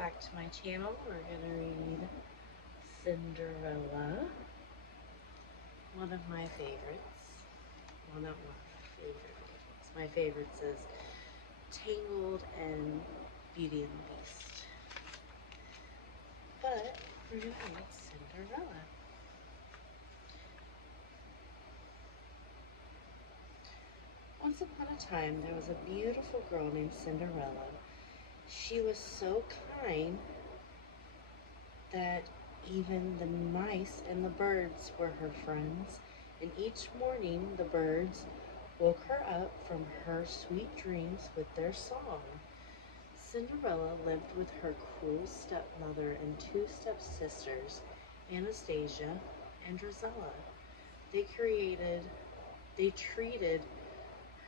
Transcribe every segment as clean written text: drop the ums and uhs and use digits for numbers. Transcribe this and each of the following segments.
back to my channel. We're going to read Cinderella, one of my favorites. Well, not one of my favorites. My favorites is Tangled and Beauty and the Beast. But we're going to read Cinderella. Once upon a time, there was a beautiful girl named Cinderella. She was so kind that even the mice and the birds were her friends, and each morning the birds woke her up from her sweet dreams with their song. Cinderella lived with her cruel stepmother and two stepsisters, Anastasia and Drizella. They treated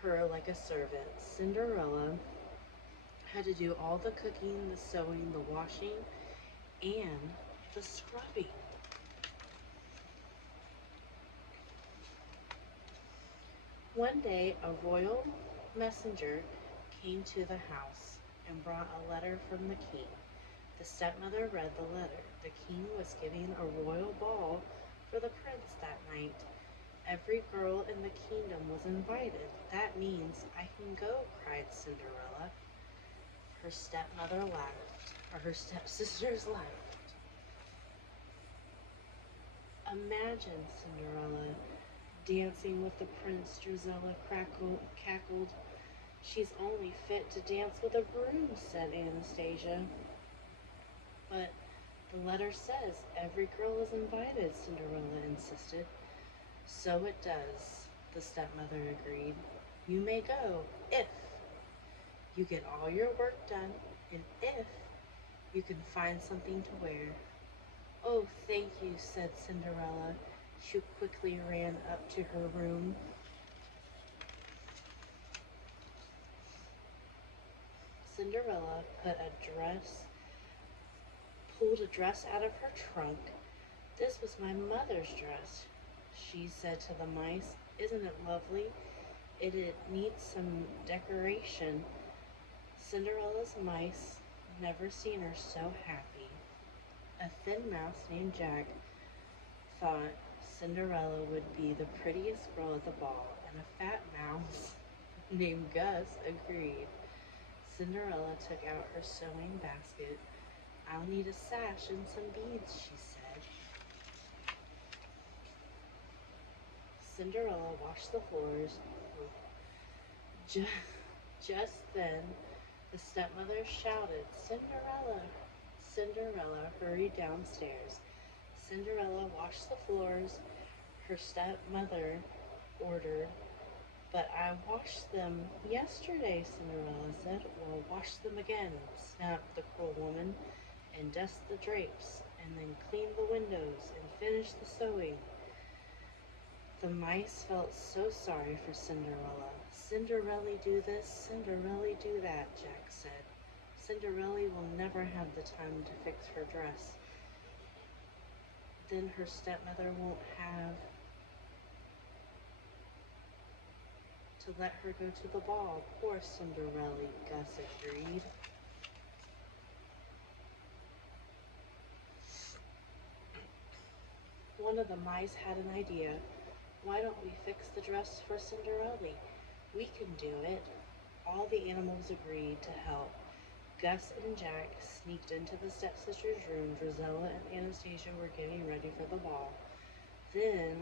her like a servant. Cinderella had to do all the cooking, the sewing, the washing, and the scrubbing. One day, a royal messenger came to the house and brought a letter from the king. The stepmother read the letter. The king was giving a royal ball for the prince that night. Every girl in the kingdom was invited. That means I can go, cried Cinderella. Her stepmother laughed, or her stepsisters laughed. Imagine Cinderella dancing with the prince, Drizella cackled. She's only fit to dance with a broom, said Anastasia. But the letter says every girl is invited, Cinderella insisted. So it does, the stepmother agreed. You may go if you get all your work done and if you can find something to wear. Oh, thank you, said Cinderella. She quickly ran up to her room. Cinderella pulled a dress out of her trunk. This was my mother's dress, she said to the mice. Isn't it lovely? It needs some decoration. Cinderella's mice never seen her so happy. A thin mouse named Jack thought Cinderella would be the prettiest girl at the ball, and a fat mouse named Gus agreed. Cinderella took out her sewing basket. I'll need a sash and some beads, she said. Cinderella washed the floors. Just then, the stepmother shouted, Cinderella! Cinderella hurried downstairs. Cinderella washed the floors, her stepmother ordered. But I washed them yesterday, Cinderella said. Well, wash them again, snapped the cruel woman, and dust the drapes, and then clean the windows, and finish the sewing. The mice felt so sorry for Cinderella. Cinderella do this, Cinderella do that, Jack said. Cinderella will never have the time to fix her dress. Then her stepmother won't have to let her go to the ball. Poor Cinderella, Gus agreed. One of the mice had an idea. Why don't we fix the dress for Cinderella? We can do it. All the animals agreed to help. Gus and Jack sneaked into the stepsisters' room. Drizella and Anastasia were getting ready for the ball. Then,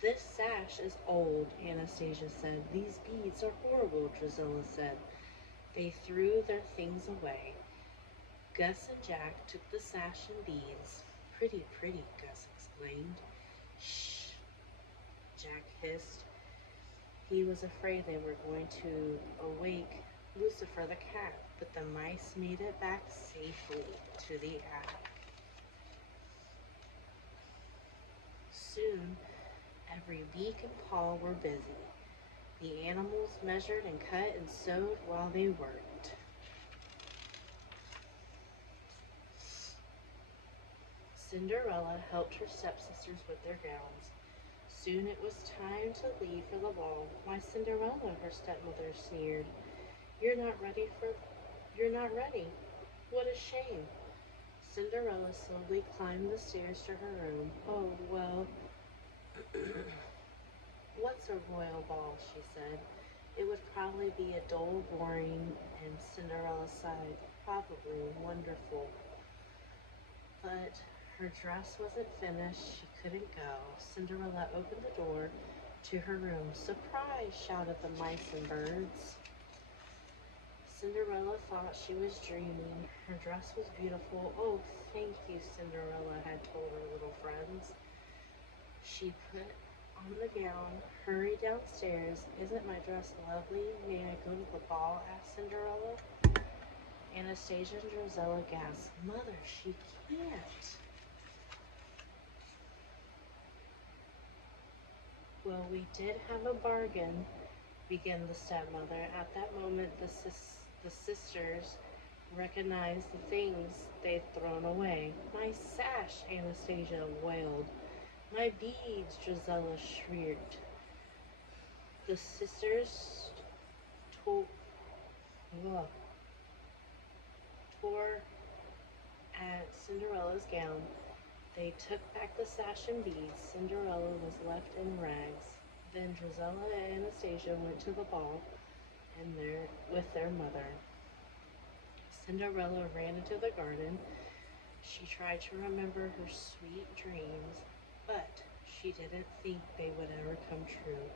this sash is old, Anastasia said. These beads are horrible, Drizella said. They threw their things away. Gus and Jack took the sash and beads. Pretty, pretty, Gus exclaimed. Shh, Jack hissed. He was afraid they were going to awake Lucifer the cat, but the mice made it back safely to the attic. Soon, every beak and paw were busy. The animals measured and cut and sewed while they worked. Cinderella helped her stepsisters with their gowns. Soon it was time to leave for the ball. Why, Cinderella, her stepmother sneered. You're not ready. What a shame. Cinderella slowly climbed the stairs to her room. Oh, well, what's a royal ball, she said. It would probably be a dull, boring, and Cinderella sighed, probably wonderful. But her dress wasn't finished. She couldn't go. Cinderella opened the door to her room. Surprise! Shouted the mice and birds. Cinderella thought she was dreaming. Her dress was beautiful. Oh, thank you, Cinderella had told her little friends. She put on the gown, hurried downstairs. Isn't my dress lovely? May I go to the ball? Asked Cinderella. Anastasia and Drizella gasped. Mother, she can't. Well, we did have a bargain, began the stepmother. At that moment, the sisters recognized the things they'd thrown away. My sash, Anastasia wailed. My beads, Drizella shrieked. The sisters to- ugh, tore at Cinderella's gown. They took back the sash and beads. Cinderella was left in rags. Then Drizella and Anastasia went to the ball and with their mother. Cinderella ran into the garden. She tried to remember her sweet dreams, but she didn't think they would ever come true.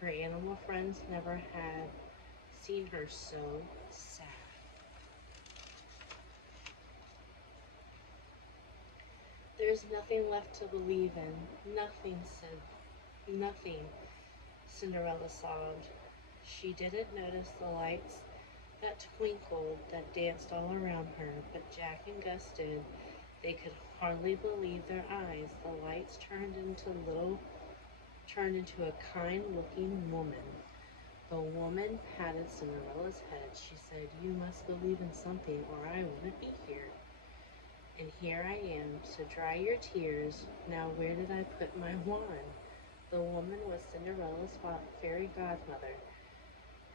Her animal friends never had seen her so sad. There's nothing left to believe in. Nothing, said nothing, Cinderella sobbed. She didn't notice the lights that twinkled, that danced all around her, but Jack and Gus did. They could hardly believe their eyes. The lights turned into a kind-looking woman. The woman patted Cinderella's head. She said, You must believe in something, or I wouldn't be here. And here I am, to dry your tears. Now where did I put my wand? The woman was Cinderella's fairy godmother.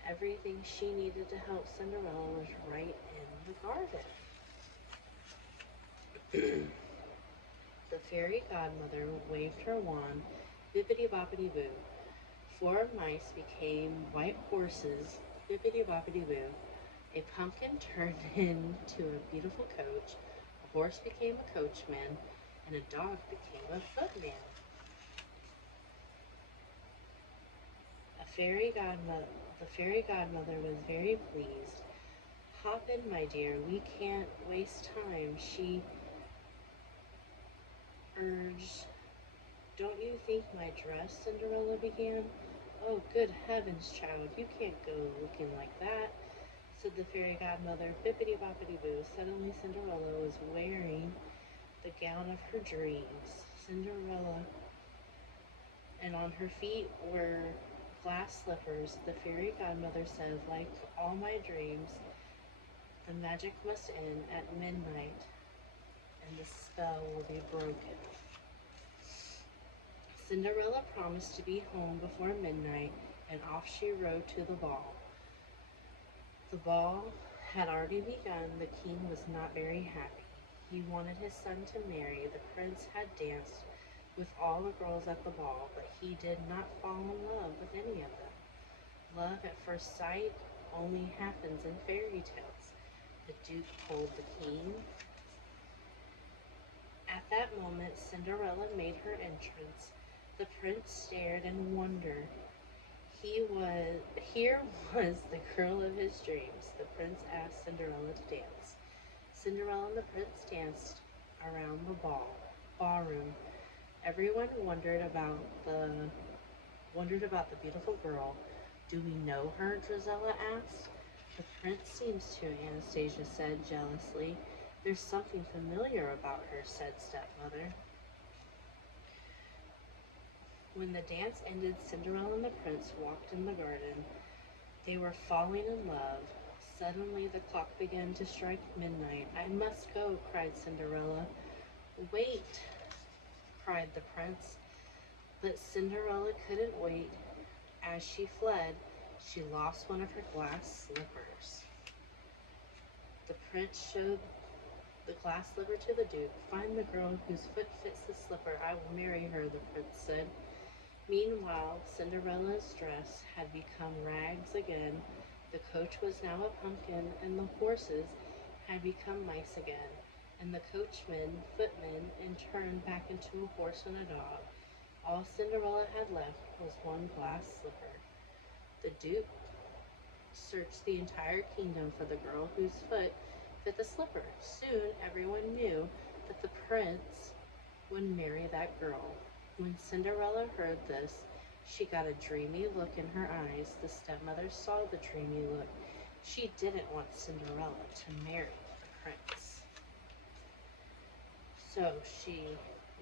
Everything she needed to help Cinderella was right in the garden. The fairy godmother waved her wand, bippity-boppity-boo. 4 mice became white horses, bippity-boppity-boo. A pumpkin turned into a beautiful coach, a horse became a coachman, and a dog became a footman. The fairy godmother was very pleased. Hop in, my dear, we can't waste time, she urged. Don't you think my dress, Cinderella began. Oh, good heavens, child, you can't go looking like that, said the fairy godmother. Bippity-boppity-boo. Suddenly Cinderella was wearing the gown of her dreams. Cinderella, and on her feet were glass slippers. The fairy godmother said, like all my dreams, the magic must end at midnight, and the spell will be broken. Cinderella promised to be home before midnight, and off she rode to the ball. The ball had already begun. The king was not very happy. He wanted his son to marry. The prince had danced with all the girls at the ball, but he did not fall in love with any of them. Love at first sight only happens in fairy tales, the duke told the king. At that moment, Cinderella made her entrance. The prince stared in wonder. Here was the girl of his dreams. The prince asked Cinderella to dance. Cinderella and the prince danced around the ballroom. Everyone wondered about the beautiful girl. Do we know her? Drizella asked. The prince seems to, Anastasia said jealously. There's something familiar about her, said stepmother. When the dance ended, Cinderella and the prince walked in the garden. They were falling in love. Suddenly the clock began to strike midnight. I must go, cried Cinderella. Wait, cried the prince. But Cinderella couldn't wait. As she fled, she lost one of her glass slippers. The prince showed the glass slipper to the Duke. Find the girl whose foot fits the slipper. I will marry her, the prince said. Meanwhile, Cinderella's dress had become rags again. The coach was now a pumpkin, and the horses had become mice again, and the coachman, footman, and turned back into a horse and a dog. All Cinderella had left was one glass slipper. The Duke searched the entire kingdom for the girl whose foot fit the slipper. Soon everyone knew that the prince would marry that girl. When Cinderella heard this, she got a dreamy look in her eyes. The stepmother saw the dreamy look. She didn't want Cinderella to marry the prince. So she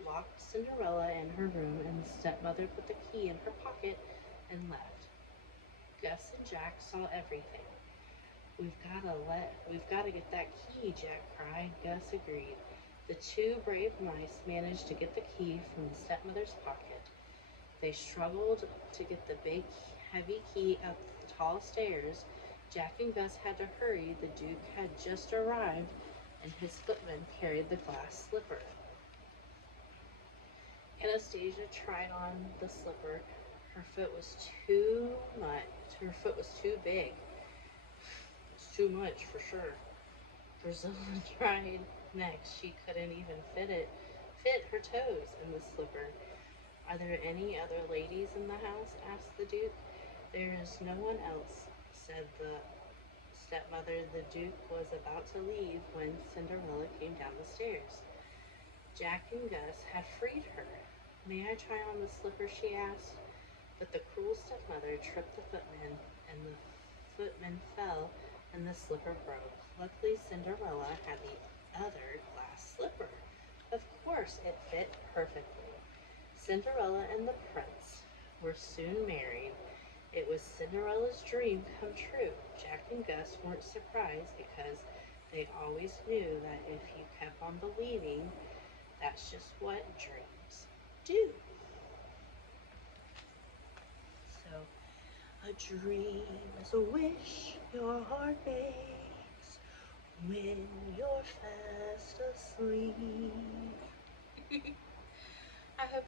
locked Cinderella in her room, and the stepmother put the key in her pocket and left. Gus and Jack saw everything. We've gotta get that key, Jack cried. Gus agreed. The two brave mice managed to get the key from the stepmother's pocket. They struggled to get the big, heavy key up the tall stairs. Jack and Gus had to hurry. The Duke had just arrived, and his footman carried the glass slipper. Anastasia tried on the slipper. Her foot was too much. Her foot was too big. It's too much for sure. Priscilla tried next. She couldn't even fit her toes in the slipper. Are there any other ladies in the house? Asked the Duke. There is no one else, said the stepmother. The Duke was about to leave when Cinderella came down the stairs. Jack and Gus had freed her. May I try on the slipper? She asked. But the cruel stepmother tripped the footman, and the footman fell, and the slipper broke. Luckily, Cinderella had the other glass slipper. Of course, it fit perfectly. Cinderella and the prince were soon married. It was Cinderella's dream come true. Jack and Gus weren't surprised because they always knew that if you kept on believing, that's just what dreams do. So, a dream is a wish your heart makes when you're fast asleep. I hope